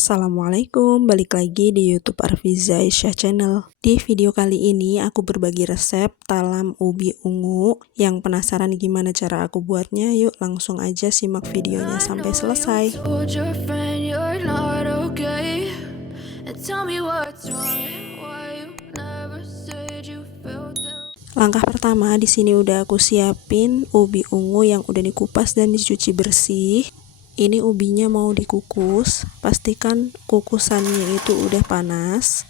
Assalamualaikum, balik lagi di YouTube Arfiza Aisyah Channel. Di video kali ini aku berbagi resep talam ubi ungu. Yang penasaran gimana cara aku buatnya? Yuk langsung aja simak videonya sampai selesai. Langkah pertama, di sini udah aku siapin ubi ungu yang udah dikupas dan dicuci bersih. Ini ubinya mau dikukus, pastikan kukusannya itu udah panas.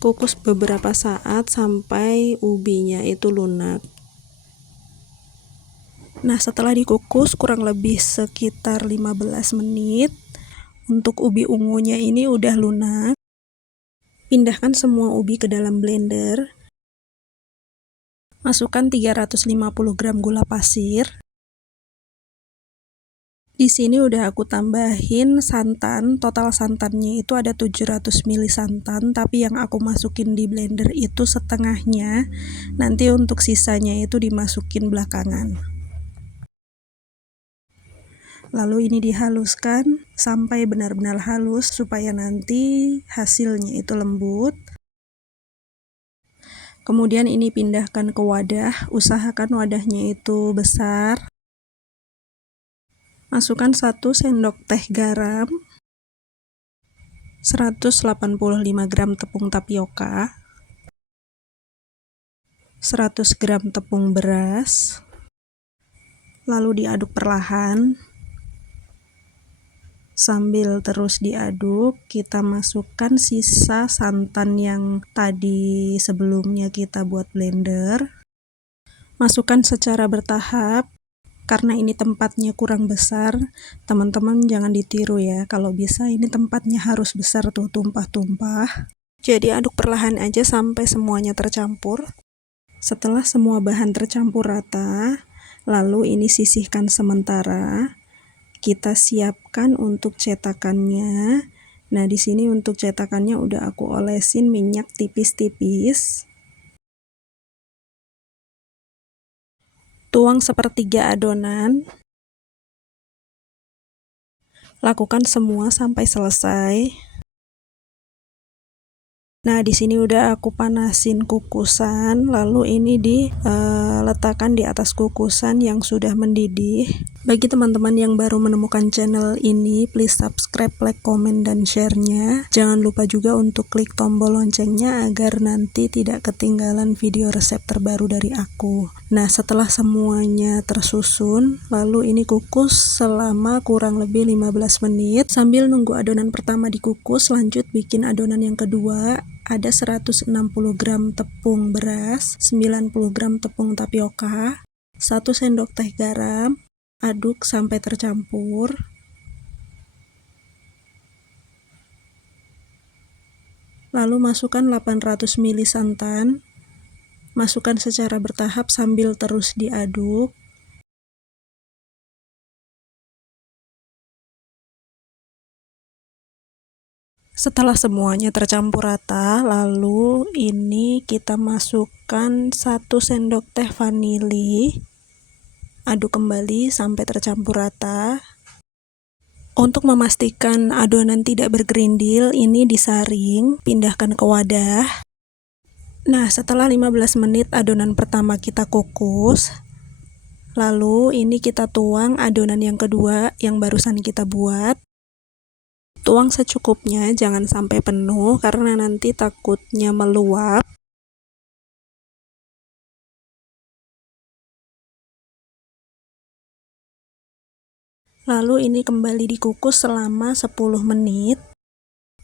Kukus beberapa saat sampai ubinya itu lunak. Nah, setelah dikukus kurang lebih sekitar 15 menit, untuk ubi ungunya ini udah lunak. Pindahkan semua ubi ke dalam blender. Masukkan 350 gram gula pasir. Di sini udah aku tambahin santan, total santannya itu ada 700 ml santan, tapi yang aku masukin di blender itu setengahnya. Nanti untuk sisanya itu dimasukin belakangan. Lalu ini dihaluskan sampai benar-benar halus supaya nanti hasilnya itu lembut. Kemudian ini pindahkan ke wadah, usahakan wadahnya itu besar. Masukkan 1 sendok teh garam, 185 gram tepung tapioka, 100 gram tepung beras, lalu diaduk perlahan. Sambil terus diaduk, kita masukkan sisa santan yang tadi sebelumnya kita buat blender. Masukkan secara bertahap. Karena ini tempatnya kurang besar, teman-teman jangan ditiru ya. Kalau bisa ini tempatnya harus besar tuh, tumpah-tumpah. Jadi aduk perlahan aja sampai semuanya tercampur. Setelah semua bahan tercampur rata, lalu ini sisihkan sementara. Kita siapkan untuk cetakannya. Nah, di sini untuk cetakannya udah aku olesin minyak tipis-tipis. Tuang sepertiga adonan. Lakukan semua sampai selesai. Nah, di sini udah aku panasin kukusan, lalu ini diletakkan di atas kukusan yang sudah mendidih. Bagi teman-teman yang baru menemukan channel ini, please subscribe, like, komen, dan share-nya. Jangan lupa juga untuk klik tombol loncengnya agar nanti tidak ketinggalan video resep terbaru dari aku. Nah, setelah semuanya tersusun, lalu ini kukus selama kurang lebih 15 menit. Sambil nunggu adonan pertama dikukus, lanjut bikin adonan yang kedua. Ada 160 gram tepung beras, 90 gram tepung tapioka, 1 sendok teh garam. Aduk sampai tercampur. Lalu masukkan 800 ml santan. Masukkan secara bertahap sambil terus diaduk. Setelah semuanya tercampur rata, lalu ini kita masukkan 1 sendok teh vanili. Aduk kembali sampai tercampur rata. Untuk memastikan adonan tidak bergerindil, ini disaring, pindahkan ke wadah. Nah, setelah 15 menit adonan pertama kita kukus, lalu ini kita tuang adonan yang kedua yang barusan kita buat. Tuang secukupnya, jangan sampai penuh karena nanti takutnya meluap. Lalu ini kembali dikukus selama 10 menit.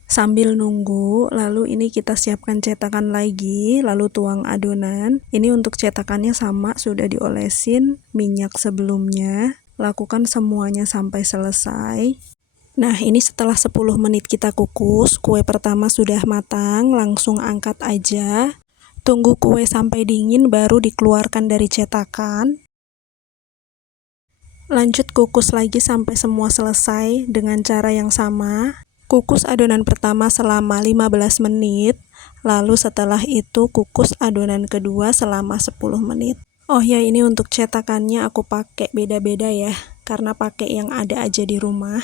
Sambil nunggu, lalu ini kita siapkan cetakan lagi, lalu tuang adonan. Ini untuk cetakannya sama, sudah diolesin minyak sebelumnya. Lakukan semuanya sampai selesai. Nah, ini setelah 10 menit kita kukus, kue pertama sudah matang, langsung angkat aja. Tunggu kue sampai dingin baru dikeluarkan dari cetakan. Lanjut kukus lagi sampai semua selesai dengan cara yang sama. Kukus adonan pertama selama 15 menit, lalu setelah itu kukus adonan kedua selama 10 menit. Oh ya, ini untuk cetakannya aku pakai beda-beda ya, karena pakai yang ada aja di rumah.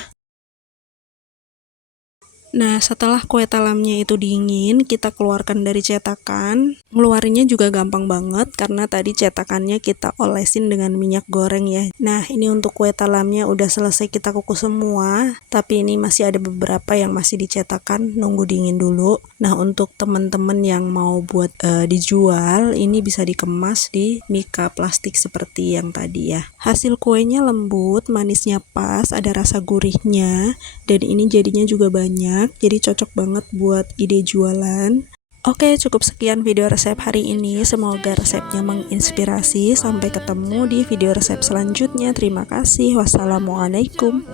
Nah, setelah kue talamnya itu dingin, kita keluarkan dari cetakan. Ngeluarinnya juga gampang banget karena tadi cetakannya kita olesin dengan minyak goreng ya. Nah, ini untuk kue talamnya udah selesai kita kukus semua, tapi ini masih ada beberapa yang masih dicetakan, nunggu dingin dulu. Nah, untuk teman-teman yang mau buat dijual, ini bisa dikemas di mika plastik seperti yang tadi ya. Hasil kuenya lembut, manisnya pas, ada rasa gurihnya, dan ini jadinya juga banyak. Jadi cocok banget buat ide jualan. Oke, cukup sekian video resep hari ini. Semoga resepnya menginspirasi. Sampai ketemu di video resep selanjutnya. Terima kasih. Wassalamualaikum.